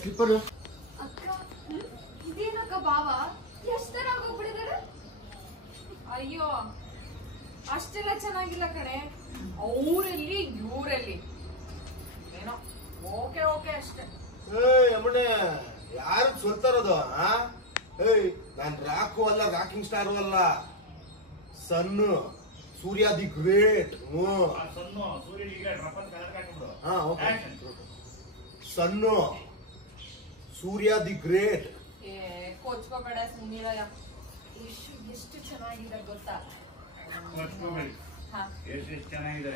Slipper ಅಕ್ಕ ಇದೇನಕ್ಕ ಬಾವ ಎಷ್ಟರ ಆಗೋಗ್ಬಿಟ್ಟಿದ್ದಾರೆ. ಅಯ್ಯೋ ಅಷ್ಟೆಲ್ಲ ಚೆನ್ನಾಗಿಲ್ಲ ಕಣೆ, ಅವರಲ್ಲಿ ಇವರಲ್ಲಿ ಏನೋ ಓಕೆ ಓಕೆ ಅಷ್ಟೇ. ಅಮ್ಮಣ್ಣೆ ಯಾರು ಸೊಲ್ತಾರದು? ನಾನ್ ರಾಕು ಅಲ್ಲ, ರಾಕಿಂಗ್ ಸ್ಟಾರು ಅಲ್ಲ, ಸನ್ನು ಸೂರ್ಯ ದಿ ಗ್ರೇಟ್. ಸನ್ನು ಸೂರ್ಯ ದಿ ಗ್ರೇಟ್. ಕೋಚ್ಕೋಬೇಡ ಸುಮ್ಮನಿರಯ್ಯ, ಎಷ್ಟು ಚೆನ್ನಾಗಿದೆ ಗೊತ್ತಾ? ಎಷ್ಟು ಚೆನ್ನಾಗಿದೆ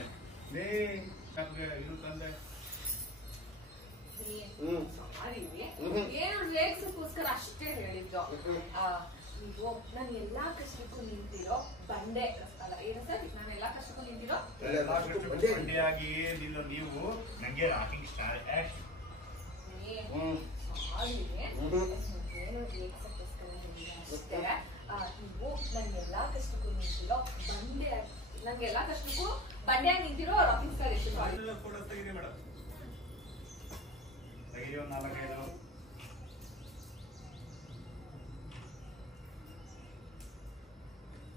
ಏನು ರೇಗ್ಸಕ್ಕೋಸ್ಕರ ಅಷ್ಟೇ ಹೇಳಿದ್ದು. ನೀವು ನಾನು ಎಲ್ಲಾ ಕಷ್ಟಕ್ಕೂ ನಿಂತಿರೋ ಬಂಡೆ ಅಲ್ಲ ಏನು ಸರ್, ನಾನು ಎಲ್ಲಾ ಕಷ್ಟಕ್ಕೂ ನಿಂತಿರೋ ಬಂಡೆಯಾಗಿ ಏನಿಲ್ಲ ನೀವು ನಂಗೆ ರಾಕಿಂಗ್ ಸ್ಟಾರ್ ಏನು ರೇಗ್ಸಕ್ಕೋಸ್ಕರ ಅಷ್ಟೇ. ನೀವು ನನ್ ಎಲ್ಲಾ ಕಷ್ಟಕ್ಕೂ ನಿಂತಿರೋ ಬಂಡೆ, ನಂಗೆ ಎಲ್ಲಾ ಕಷ್ಟಕ್ಕೂ ಬಂಡೆಯಾಗಿ ನಿಂತಿರೋ ರಾಕಿಂಗ್ ಸ್ಟಾರ್. ಎಷ್ಟು ಫೋಟೋ ತೆಗಿದೆ ಮೇಡಮ್, ತೆಗಿರಿ ಒಂದು 4-5.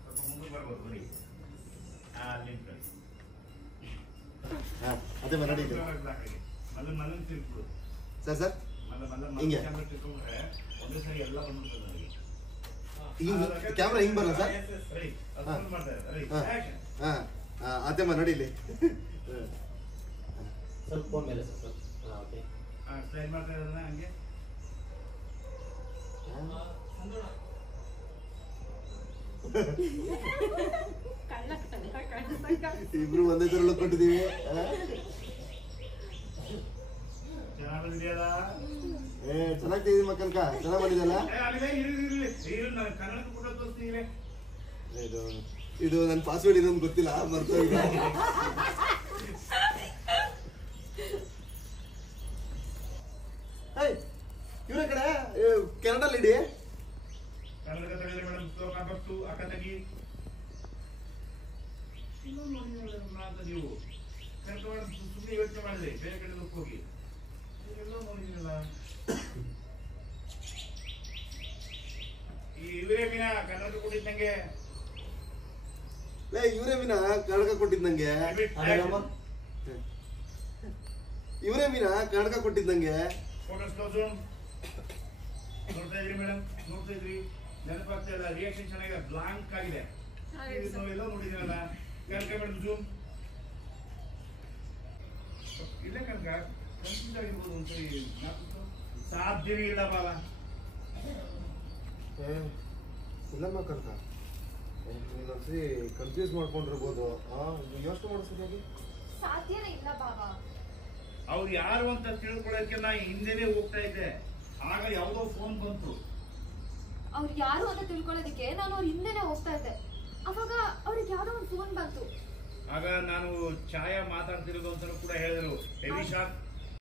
ಸ್ವಲ್ಪ ಮುಂದೆ ಬರ್ಬೋದು ನೋಡಿ. ಅದೇ ಮರಡಿ ಮಲ್ಲನ್ ತಿರ್ಬಿಡು ಸರ್. ಸರ್ ಹಿಂಗೆ ತಿರ್ಕೊಂಡ್ರೆ ಒಂದೇ ಸರಿ ಎಲ್ಲ ಬಂದ್ಬಿಡ್ತದೆ ನನಗೆ. ಕ್ಯಾಮ್ರಾ ಹಿಂಗ್ ಬರಲ್ಲ ಸರ್? ಅದೇ ನೋಡಿ ಇಲ್ಲಿ ಸ್ವಲ್ಪ ಫೋನ್ ಮೇಲೆ ಓಕೆ ಸ್ಲೈಡ್ ಮಾಡ್ತಾ ಇರೋದನ್ನ ಹಂಗೆ ಇಬ್ರು ಒಂದೇ ತರ ಲುಕ್ ಕೊಟ್ಟಿದೀವಿ. ಚೆನ್ನಾಗಿ ಬಂದಿದೆಯಲ್ಲ? ಚೆನ್ನಾಗ್ತಿದೀವಿ ಮಕ್ಕನ್ಕ, ಚೆನ್ನಾಗ್ ಬಂದಿದೆಲ್ಲ. ಕನ್ನಡಕ್ಕೆ ಫೋಟೋ ತೋರಿಸ್ತೀನಿ. ಇದು ನನ್ನ ಪಾಸ್ವರ್ಡ್ ಇದೊಂದು ಗೊತ್ತಿಲ್ಲ, ಮರ್ತೋಗಿದೆ. ಇವ್ರ ಕಡೆ ಕೆನಡಾ ಇಡಿ ಕನ್ನಡಕ ತೆಗೆದ್ರೆ ಮೇಡಮ್ ಕಾಂಪಕ್ಟು ಅಕ್ಕ ತೆಗಿ. ಇನ್ನೊಂದು ಅಂತ ನೀವು ಕನ್ನಡ ಸುಮ್ಮನೆ ಯೋಚನೆ ಮಾಡಿದೆ, ಬೇರೆ ಕಡೆ ಹೋಗಿ ಎಲ್ಲೋ ನೋಡಿದ್ದೀನಲ್ಲ. ಈ ಇವರೇ ಮೀನ ಕನ್ನಡ ಕೊಟ್ಟಿದ್ದಂಗೆ, ಇವರೇ ಮೀನ ಕನ್ನಡಕ ಕೊಟ್ಟಿದ್ದಂಗೆ, ಇವರೇ ಮೀನ ಕನ್ನಡಕ ಕೊಟ್ಟಿದ್ದಂಗೆ. ಫೋಟೋಸ್ ಕ್ಲೋಸು ನೋಡ್ತಾ ಇದ್ರಿ ಮೇಡಮ್, ನೋಡ್ತಾ ಇದ್ರಿ, ನೆನಪಾಗ್ತಾ ಇಲ್ಲ. ರಿಯಾಕ್ಷನ್ ಚೆನ್ನಾಗಿದೆ, ಬ್ಲಾಂಕ್ ಆಗಿದೆ. ಎಲ್ಲ ನೋಡಿದ್ದೀನಲ್ಲ. ಕನಕ ಮೇಡಮ್ ಜೂಮ್ ಇಲ್ಲ, ಕನಕ ಕನ್ಫ್ಯೂಸ್ ಆಗಿರ್ಬೋದು ಒಂದ್ಸರಿ. ಸಾಧ್ಯವೇ ಇಲ್ಲ ಬಾಲ. ಇಲ್ಲಮ್ಮ ಕನಕ, ನೀನೊಂದ್ಸರಿ ಕನ್ಫ್ಯೂಸ್ ಮಾಡ್ಕೊಂಡಿರ್ಬೋದು. ಯೋಚನೆ ಮಾಡೋ ಸರಿಯಾಗಿ ಸಾಧ್ಯನೇ ಇಲ್ಲ ಬಾಬಾ. ಅವ್ರು ಯಾರು ಅಂತ ತಿಳ್ಕೊಳ್ಳೋಕೆ ನಾ ಹಿಂದೆನೆ ಹೋಗ್ತಾ ಇದ್ದೆ. ಆಗ ಯಾವುದೋ ಫೋನ್ ಬಂತು. ಅವ್ರು ಯಾರು ಅಂತ ತಿಳ್ಕೊಳ್ಳೋದಕ್ಕೆ ನಾನು ಅವ್ರ ಹಿಂದೆನೆ ಹೋಗ್ತಾ ಇದ್ದೆ. ಅವಾಗ ಅವ್ರಿಗೆ ಯಾವ್ದೋ ಒಂದು ಫೋನ್ ಬಂತು. ಆಗ ನಾನು ಛಾಯಾ ಮಾತಾಡ್ತಿರೋದು ಅಂತ ಕೂಡ ಹೇಳಿದ್ರು. Heavy shock